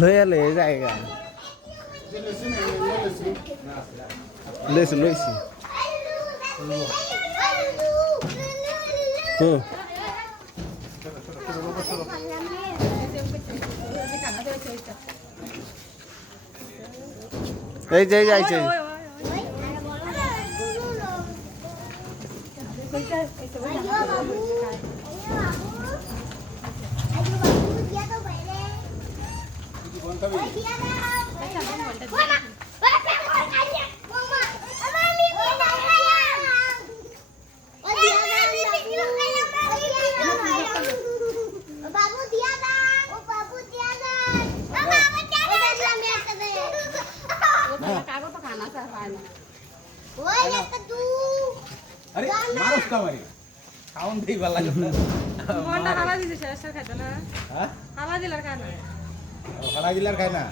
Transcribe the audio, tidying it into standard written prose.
লইয়া লইয়া জায়গা লইছি লইছি হুম এই যে যাইছে अरे मारुस का मारी खाऊन दे वाला कोणता हवा दिली शेअर खायचं ना हां हवा दिला का ना हला दिल्यावर काय ना